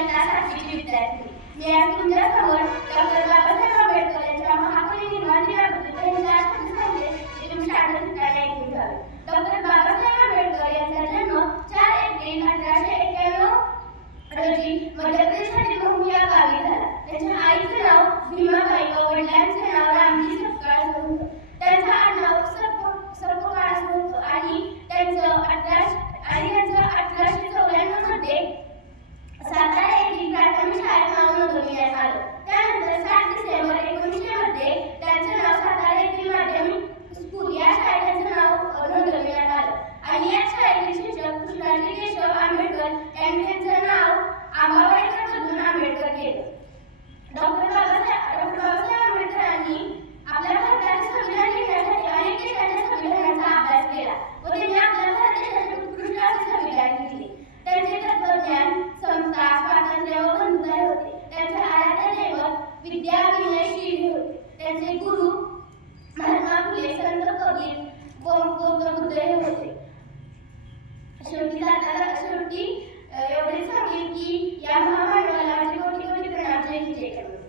इयत्ता 7वीची विद्यार्थी. मी आज तुमच्यासमोर डॉक्टर बाबासाहेब आंबेडकर यांच्या महापरिनिर्वाण दिनाबद्दल त्यांचे आठवण सांगते ते तुम्ही शांत चित्ताने ऐकून घ्यावे. डॉक्टर बाबासाहेब आंबेडकर यांचा जन्म 4 एप्रिल 1891 रोजी मध्य प्रदेशातील महू या गावी झाला. त्यांच्या आईचे नाव भीमाबाई व वडिलांचे